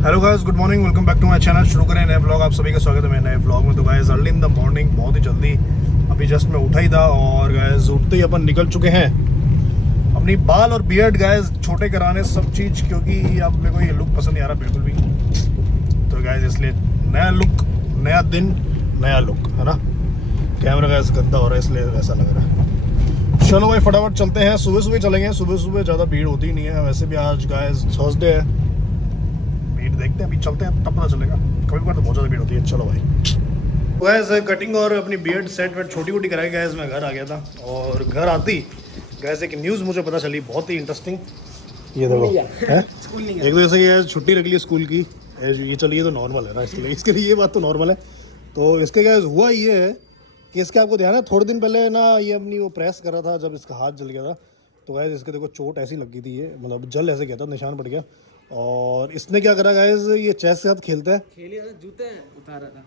Hello guys, good morning, welcome back to my channel. शुरू करें नए व्लॉग। आप सभी का स्वागत है मेरे नए व्लॉग में। तो guys early in the morning, बहुत ही जल्दी अभी जस्ट मैं उठा ही था और गाइस उठते ही अपन निकल चुके हैं अपनी बाल और बियर्ड गाइस छोटे कराने, सब चीज़, क्योंकि अब मेरे को ये लुक पसंद नहीं आ रहा बिल्कुल भी। तो गाइस इसलिए नया लुक, नया दिन, नया लुक, है ना। कैमरा गाइस गंदा हो रहा है इसलिए ऐसा लग रहा है। चलो भाई फटाफट चलते हैं। सुबह सुबह चलेंगे, सुबह सुबह ज़्यादा भीड़ होती ही नहीं है। वैसे भी आज गाइस थर्सडे है, भीड़ देखते हैं, अभी चलते हैं तब पता चलेगा। कभी कभार तो बहुत ज़्यादा भीड़ होती है। चलो भाई। गैस कटिंग और अपनी बियर्ड सेट वेट छोटी मोटी कराई गैस, मैं घर आ गया था। और घर आती गैस एक न्यूज़ मुझे पता चली, बहुत ही इंटरेस्टिंग। ये देखो एक तो जैसे कि छुट्टी रख ली स्कूल की, ये चलिए तो नॉर्मल है ना, इसलिए इसके लिए ये बात तो नॉर्मल है। तो इसके गैस हुआ ये है कि इसके आपको ध्यान है थोड़े दिन पहले ना ये अपनी वो प्रेस कर रहा था जब इसका हाथ जल गया था। तो गैस इसके देखो चोट ऐसी लगी थी, ये मतलब जल ऐसे गया था, निशान पड़ गया। और इसने क्या करा गाइस, ये चेस के साथ खेलता है, जूते उतार रहा था,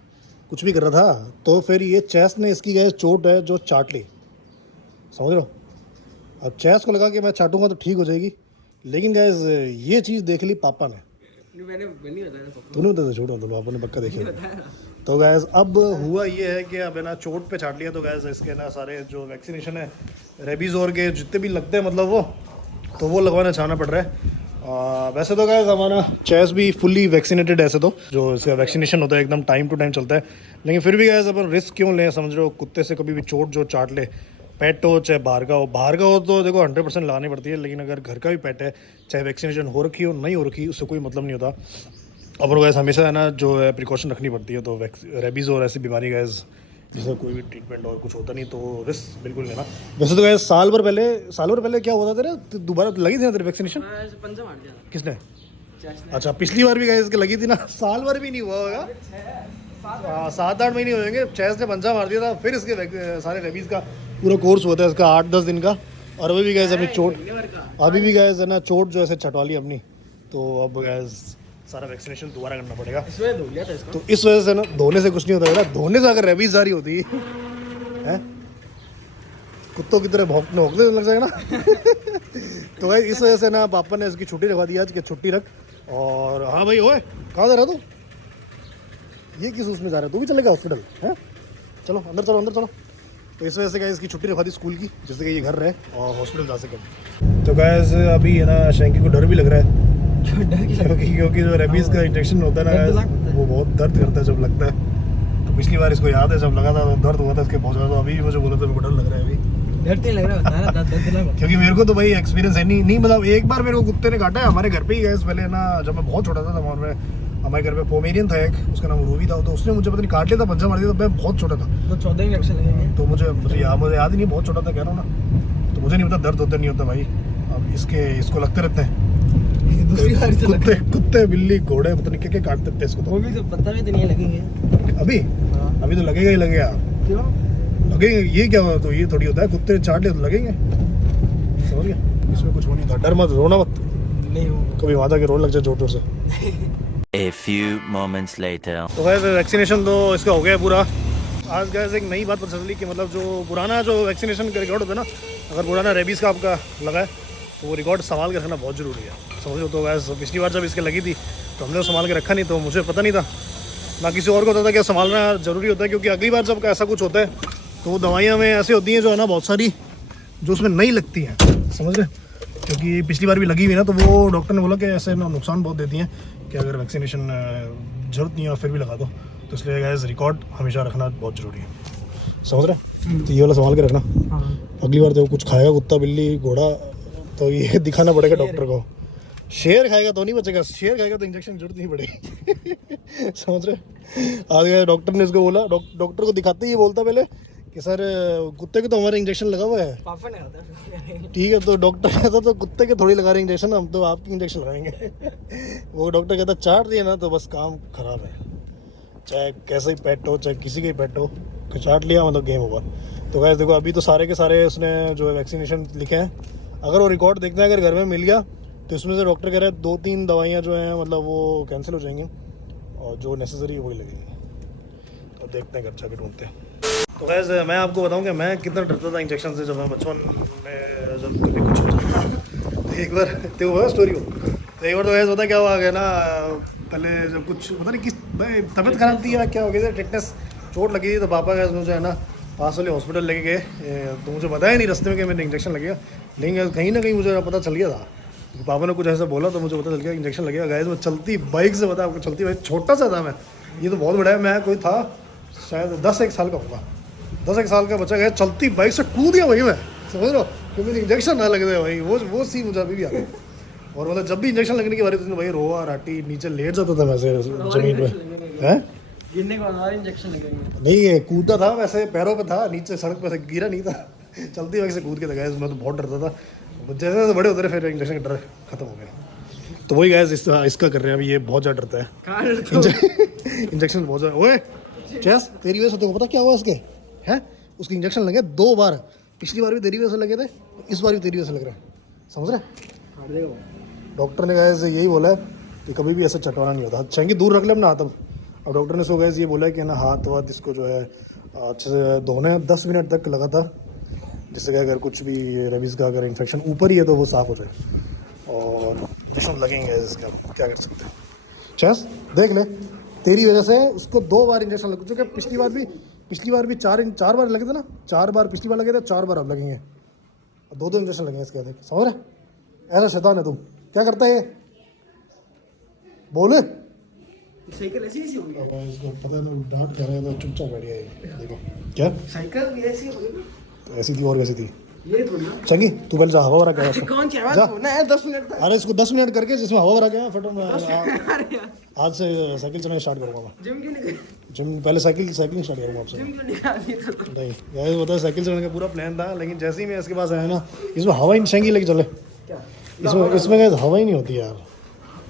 कुछ भी कर रहा था। तो फिर ये चेस ने इसकी गाइस चोट है जो चाट ली, समझ लो। अब चेस को लगा कि मैं चाटूंगा तो ठीक हो जाएगी, लेकिन गाइस ये चीज़ देख ली पापा ने। मैंने नहीं बताया पापा, तूने बताया? छोड़ो तो पापा ने पक्का देखा। तो गैस अब हुआ ये है कि अब है ना चोट पे चाट लिया, तो गैस इसके ना सारे जो वैक्सीनेशन है रेबीज़ और के जितने भी लगते हैं मतलब वो लगवाना चाहना पड़ रहा है। वैसे तो गैस हमारा चेस भी फुल्ली वैक्सीनेटेड है, ऐसे तो जो इसका वैक्सीनेशन होता है एकदम टाइम टू टाइम चलता है। लेकिन फिर भी गैस अपन रिस्क क्यों लें, समझ रहे हो। कुत्ते से कभी भी चोट जो चाट ले, पेट हो चाहे बाहर का हो तो देखो 100% लगानी पड़ती है। लेकिन अगर घर का भी पेट है, चाहे वैक्सीनेशन हो रखी हो नहीं हो रखी, उससे कोई मतलब नहीं होता। अपन गैस हमेशा है ना जो है प्रिकॉशन रखनी पड़ती है। तो रेबीज़ और ऐसी बीमारी गैस जिसका कोई भी ट्रीटमेंट और कुछ होता नहीं, तो रिस्क बिल्कुल लेना। वैसे तो गैस साल भर पहले क्या हुआ था तेरे, दोबारा लगी थी ना तेरे वैक्सीनेशन? पंजा मार दिया था। किसने? अच्छा, पिछली बार भी गैस के लगी थी ना, साल भर भी नहीं हुआ होगा, 7-8 महीने होंगे। चेस ने पंजा मार दिया था, फिर इसके सारे रेबीज़ का पूरा कोर्स होता है इसका 8-10 दिन का। और अभी भी गैस अपनी चोट, अभी भी गैस है ना चोट जो ऐसे छटवा ली अपनी। तो अब गैस सारा वैक्सीनेशन दोबारा करना पड़ेगा। इसमें धो लिया था इसको। तो इस वजह से ना धोने से कुछ नहीं होता बेटा, धोने से अगर रेबीज जारी होती है कुत्तों की तरह भौंकने लग जाएगा ना। तो भाई इस वजह से ना पापा ने इसकी छुट्टी रखवा दी आज कि छुट्टी रख। और हाँ भाई, ओए कहाँ जा रहा तू? ये किस उसमें जा रहा है? तू भी चलेगा हॉस्पिटल? है चलो अंदर चलो, अंदर चलो। तो इस वजह से गाइस इसकी छुट्टी रखवा दी स्कूल की, जिससे कि ये घर रहे और हॉस्पिटल जा सके। तो गाइस अभी है ना शैंकी को डर भी लग रहा है, क्योंकि जो रेबीज़ का इंजेक्शन होता है ना वो बहुत दर्द करता है जब लगता है। तो पिछली बार इसको याद है जब लगा था तो दर्द हुआ था इसके बहुत ज़्यादा। अभी मुझे बोला था मेरे को डर लग रहा है अभी, डर नहीं लग रहा बता रहा दर्द क्योंकि मेरे को तो भाई एक्सपीरियंस है नहीं मतलब एक बार मेरे को कुत्ते ने काटा है हमारे घर पे ही गैस पहले ना, जब मैं बहुत छोटा था तब। और हमारे घर पे पोमेरियन था एक, उसका नाम रूबी था। तो उसने मुझे पता नहीं काट लिया था, पंजा मार दिया था, मैं बहुत छोटा था। तो 14 इंजेक्शन लगेंगे। तो मुझे याद ही नहीं, बहुत छोटा था कह रहा हूँ ना। तो मुझे नहीं पता दर्द होता नहीं होता भाई। अब इसको लगते रहते हैं दूसरी बार से कुत्ते बिल्ली घोड़े पता नहीं क्या काटते थे इसको। वो भी तो पता भी तो नहीं लगेंगे अभी तो लगेगा ही लगेगा। क्यों लगेंगे? ये क्या हुआ? तो ये थोड़ी होता है, कुत्ते चाट ले तो लगेंगे, समझ गया। इसमें कुछ हो नहीं था, डर मत, रोना मत। नहीं हो कभी वहाँ जाके रोने लग जाए जोर से। A few moments later. तो गैस वैक्सीनेशन तो इसका हो गया पूरा। आज गैस एक नई बात पता चली कि मतलब जो पुराना जो वैक्सीनेशन का रिकॉर्ड होता है ना, अगर पुराना रेबीज़ का आपका लगा है तो वो रिकॉर्ड संभाल के रखना बहुत ज़रूरी है, समझो। तो गैस पिछली बार जब इसके लगी थी तो हमने संभाल के रखा नहीं, तो मुझे पता नहीं था, ना किसी और को होता था कि संभालना ज़रूरी होता है। क्योंकि अगली बार जब ऐसा कुछ होता है तो वो दवाइयाँ में ऐसी होती हैं जो है ना बहुत सारी जो उसमें नहीं लगती हैं, समझ रहे। क्योंकि पिछली बार भी लगी हुई ना, तो वो डॉक्टर ने बोला कि ऐसे ना नुकसान बहुत देती हैं कि अगर वैक्सीनेशन जरूरत नहीं है फिर भी लगा दो। तो इसलिए गैस रिकॉर्ड हमेशा रखना बहुत ज़रूरी है, समझ रहे। तो ये वाला संभाल के रखना। अगली बार जब कुछ खाएगा कुत्ता बिल्ली घोड़ा तो ये दिखाना पड़ेगा डॉक्टर को। शेर खाएगा तो नहीं बचेगा, शेर खाएगा तो इंजेक्शन जरूरत नहीं पड़ेगी। समझ रहे। आज गए डॉक्टर ने इसको बोला, डॉक्टर को दिखाते ही बोलता पहले कि सर कुत्ते को तो हमारा इंजेक्शन लगा हुआ है। पापा ने होता ठीक है, तो डॉक्टर कहता तो कुत्ते के थोड़ी लगा रहे इंजेक्शन, हम तो आपकी इंजेक्शन लगाएंगे। वो डॉक्टर कहता चाट दिया ना तो बस काम खराब है, चाहे कैसे ही पेट हो चाहे किसी का ही पेट हो, चाट लिया मतलब गेम ओवर। तो गैस देखो अभी तो सारे के सारे उसने जो है वैक्सीनेशन लिखे हैं, अगर वो रिकॉर्ड देखते हैं, अगर घर में मिल गया तो इसमें से डॉक्टर कह रहे हैं 2-3 दवाइयाँ जो हैं मतलब वो कैंसिल हो जाएंगी और जो नेसेसरी है वही लगेगी। तो देखते हैं घर जाके ढूंढते हैं। तो गैस मैं आपको बताऊं कि मैं कितना डरता था इंजेक्शन से जब मैं बचपन में, जब कभी कुछ हो जाता था। तो एक बार तो वो स्टोरी हो, तो एक बार तो गैस होता क्या हुआ गया ना, पहले जब कुछ पता नहीं किस भाई तबीयत खराब थी या क्या हो गया था, टिटनेस चोट लगी थी, तो पापा का मुझे है ना पास वाले हॉस्पिटल लेके गए। तो मुझे बताया नहीं रास्ते में कि मैंने इंजेक्शन लगेगा, लेकिन कहीं ना कहीं मुझे पता चल गया था। तो पापा ने कुछ ऐसा बोला तो मुझे पता चल गया इंजेक्शन लगेगा। गाइस मैं चलती बाइक से बता आपको, चलती बाइक छोटा सा था मैं, ये तो बहुत बड़ा है, मैं कोई था शायद 10-1 साल का होगा, 10-1 साल का बच्चा गया, चलती बाइक से कूद गया भाई मैं, समझ रहे हो, कि मुझे इंजेक्शन ना लग जाए भाई। वो सीन मुझे अभी भी आता है। और मतलब जब भी इंजेक्शन लगने की बारी थी तो भाई रोआ राटी नीचे लेट जाता था वैसे जमीन पे। हैं गिरने के बाद और इंजेक्शन लगेंगे। नहीं ये कूदा था वैसे, पैरों पे था, नीचे सड़क पे से गिरा नहीं था, चलती बाइक से कूद के था। गैस मैं तो बहुत डरता था, जैसे जैसे बड़े होते रहे फिर इंजेक्शन का डर खत्म हो गया। तो वही गैस इसका कर रहे हैं अभी, ये बहुत ज़्यादा डरता है इंजेक्शन बहुत ज़्यादा। ओए चेस तेरी वजह से तो पता क्या हुआ उसके, हैं उसके इंजेक्शन लगे 2 बार, पिछली बार भी तेरी वजह से लगे थे, इस बार भी तेरी वजह से लग रहा है, समझ रहे। डॉक्टर ने गैस यही बोला है कि कभी भी ऐसा चटवाना नहीं होता, चेंगी दूर रख ले अपना हाथ। अब डॉक्टर ने सो गैस ये बोला है कि ना हाथ वाथ इसको जो है अच्छे से धोने 10 मिनट तक लगा था, जिससे कि अगर कुछ भी रेबीज़ का अगर इन्फेक्शन ऊपर ही है तो वो साफ़ हो जाए। और इंजेक्शन लगेंगे इसका, क्या कर सकते हैं। चेस देख ले तेरी वजह से उसको 2 बार इंजेक्शन लग चुके, पिछली बार भी 4 बार लगे थे ना, 4 बार पिछली बार लगे थे, 4 बार अब लगेंगे, 2 इंजेक्शन लगे इसके। देख समझ रहे, ऐसा शैतान है तुम, क्या करता है ये बोले। साइकिल ऐसी ऐसी होगी, इसको पता नहीं डांट कर रहे हैं तो चुपचाप बैठ गया ये। देखो क्या साइकिल भी ऐसी होगी, ऐसी थी और कैसी थी ये थोड़ी ना। चंगी तू पहले जा हवा भरा गया कौन सी आवाज जा। सुनना है 10 मिनट तक। अरे इसको 10 मिनट करके जिसमें हवा भरा गया फटो मैं अरे यार आज से साइकिल चलाना स्टार्ट करूँगा मैं। जिम क्यों नहीं जिम पहले साइकिल स्टार्ट करूँगा आपसे। जिम क्यों निकाल दिया था? नहीं यार बता, साइकिल चलाने का पूरा प्लान था, लेकिन जैसे ही मैं इसके पास आया ना, इसमें हवा ही चंगी लेके चले, क्या इसमें हवा ही नहीं होती यार।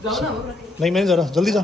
जाओ ना नहीं मैंने जरा जल्दी जा,